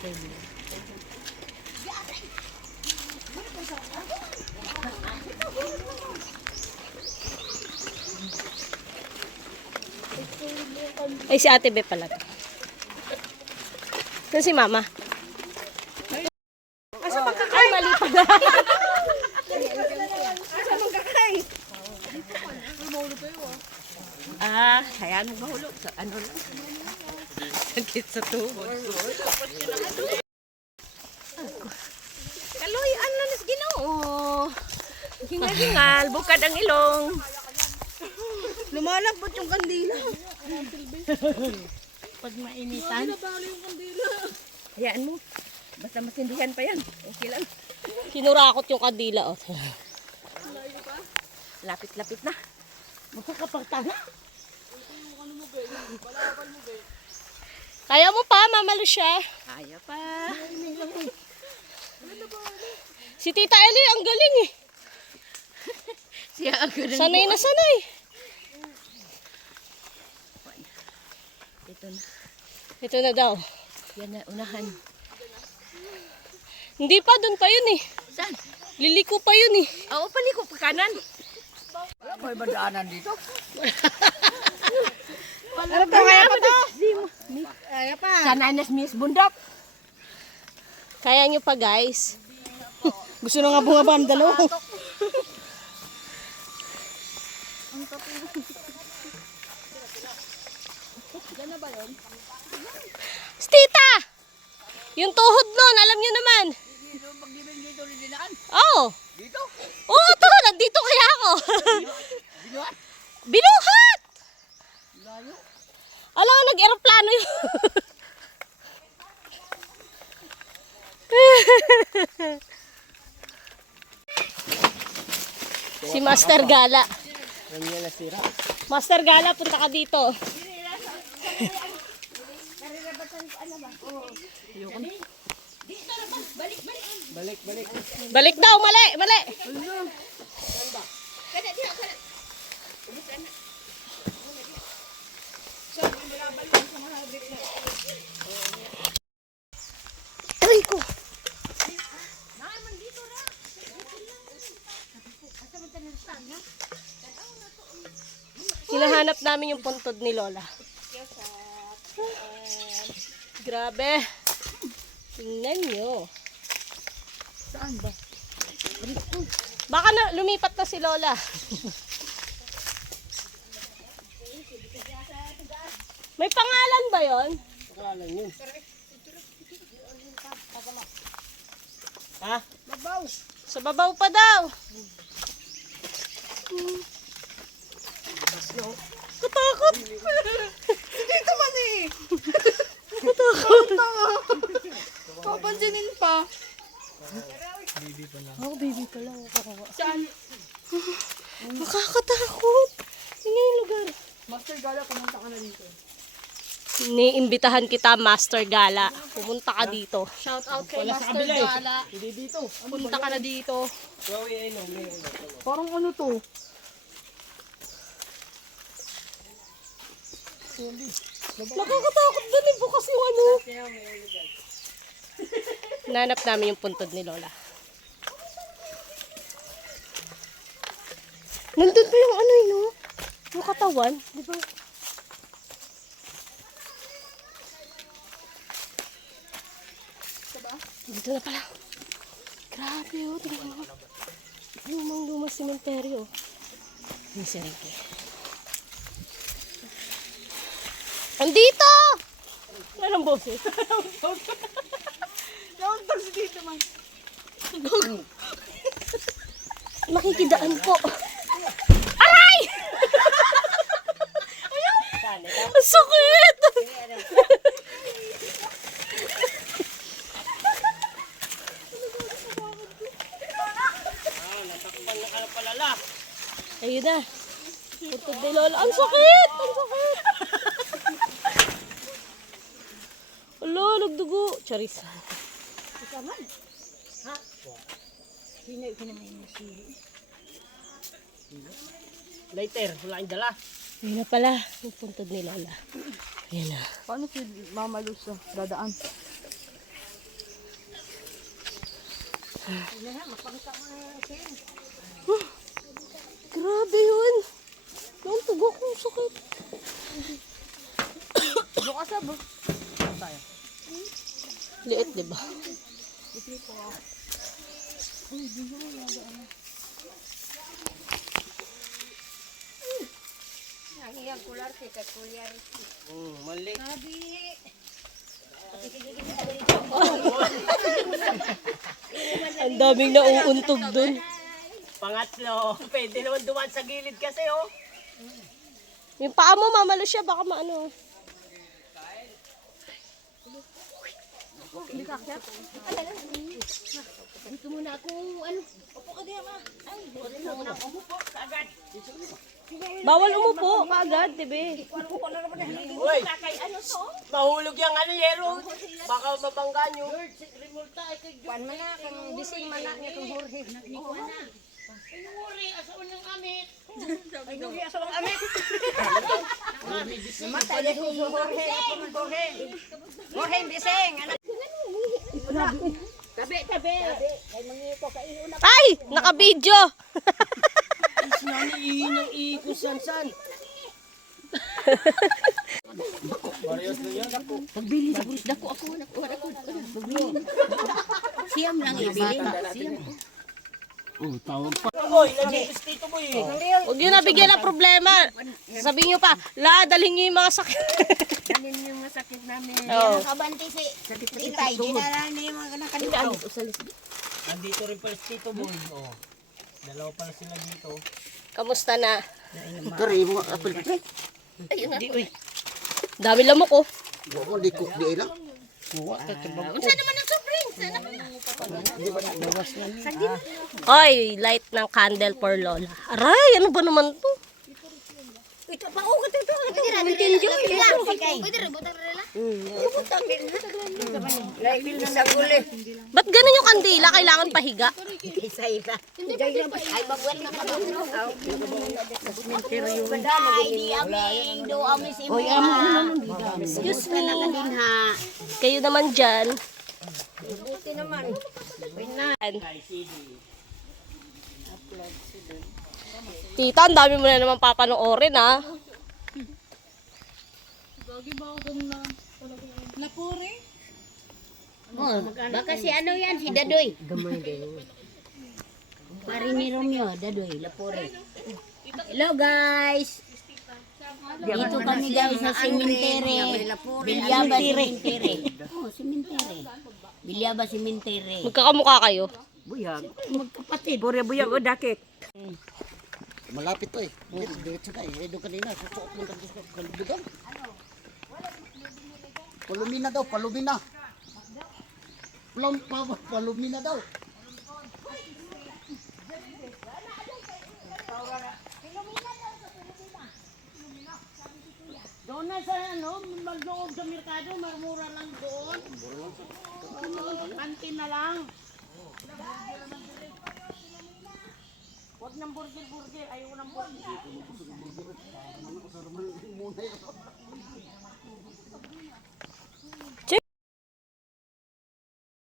Ay, si Ate Be pala. Saan si Mama? Asa magkakay? Ay, mali pala. Asa magkakay? Hayaan mo mahulog. Sa ano lang. Sakit sa tuhod. Kaloy, ano na Ginoo? Hingal-hingal, bukad ang ilong. Lumalabot yung kandila. Pag mainitan. Nabali yung kandila. Hayaan mo. Basta masindihan pa yan. Okay lang. Kinurakot yung kandila. Oh. Lapit-lapit na. Magkakapagtanga. Kaya mo pa, Mama Lucia. Kaya pa. Si Tita Eli, ang galing eh. Siya ang galing. Sanay na sanay. Ito na. Ito na daw. Yan na, unahan. Hindi pa, doon pa yun eh. Saan? Liliko pa yun eh. Oo, paliko pa kanan. May badaanan dito. Ano ba kaya pa to? Kaya pa. Sana Ines Miss Bundok. Kaya nyo pa guys. Gusto na nga bunga bandalo. Tita! Yung tuhod nun, alam nyo naman. Oo. Dito? Oo, to. Nandito kaya ako. Binuhat? Binuhat! Layo. Alam mo, nag-aeroplano yun. Si Master Gala. Master Gala, punta ka dito. Balik daw, mali, mali. Aray ko. Hinahanap namin yung puntod ni Lola. Grabe. Tingnan nyo. Saan ba? Baka na lumipat na si Lola. May pangalan ba yon? Pangalan yun. Ha? Babaw. Sa babaw pa daw. Katakot. Dito man eh. Katakot. Papansinin pa. Oh, baby pa lang. Saan? Nakakatakot. Tingnan yung lugar. Master Gala, pumunta ka na dito. Niimbitahan kita, Master Gala. Pumunta ka dito. Shout out kay Master Gala. Hindi dito. Punta ka na dito. Parang ano to? Nakakatakot doon eh. Bukas yung ano. Nanap namin yung puntod ni Lola. Nandun pa yung ano yun, no? Yung katawan. Di ba? Dito na pala. Grabe, oh. Tingnan mo. Lumang-lumang sementeryo. Yung serike. Andito! Anong boses? Nauntog si dito man. Makikidaan po. Aray! Ang sakit! Ayun na. Puntod ni Lola. Ang sakit! Ang sakit! Alo, nagdugo. Charis. Kaman. Ha? Hindi ko naman yung sili. Later, wala kang dala. Ayun na pala. Yung puntod ni Lola. Ayun na. Paano si Mama Luz dadaan? Grabe yun. Yung tugok kong sakit. Bukas na ba? Liit, di ba? Mali. Ang daming nauuntog dun. Pangatlo, pwede naman dumaan sa gilid kasi oh. Yung paa mo, mamalo siya. Baka maano. Dito muna ako, ano? Opo ka diyan, ma. Ay, dito muna ako. Umupo, kaagad. Bawal umupo kaagad, dibe? Uy, mahulog yung ano, yero. Baka mabangga nyo. Kuan man na, kung bising man na niya kung hurhi. Namatay na kung hurhi. Hurhi, bising. Tabi. Ay, mangito ka ihuna. Ay! Naka-video! Sinani ng ikusan-san. Pagbili sa bulis dako ako. Siyam lang ibili. Boy, nagigis dito boy. Huwag nyo nabigyan ng problema. Sabihin nyo pa, dalhin nyo yung mga sakit. Kanin yung masakit namin. Oo. Nakabanti si Itay. Di na lang niya mga nakalimutan. Nandito rin pala si Tito Boy. Oh. Dalawa pala sila dito. Kamusta na? Kari mo apel pre. Dami lamok oh. Wa di cook di lang. Unsa naman ang sobrang? Oy, light ng candle for Lola. Aray, ano ba naman to? Ito pa ko ito. Enjoy lang. Pwede ra butang rela. Butang din ha. Lail na saguli. Ba't ganun yung kandila? Kailangan pahiga. Isa. Ay magwet na ka daw. Baday di ami do ami si mo. Excuse me. Kayo naman dyan. Buti naman. Tita, ang dami mo na naman papanoorin ha. Oh, baka si ano yan, si Dadoy. Pari ni Romeo, Dadoy, Lapore. Hello guys. Dito kami guys sa Simentere. Bilyaba Simentere. Oh, Simentere. Bilyaba Simentere. Magkakamukha kayo. Buyag. Magkapatid. Buyag o dakit. Malapit to eh. Diretso ka eh. Doon kanina susuot mo tagos ka kalubigan. Palumina daw, palumina. Palumina daw. Doon na sa ano, magdoon sa merkado, marmura lang doon. Kantin na lang. Huwag ng burger, ayaw ng burger.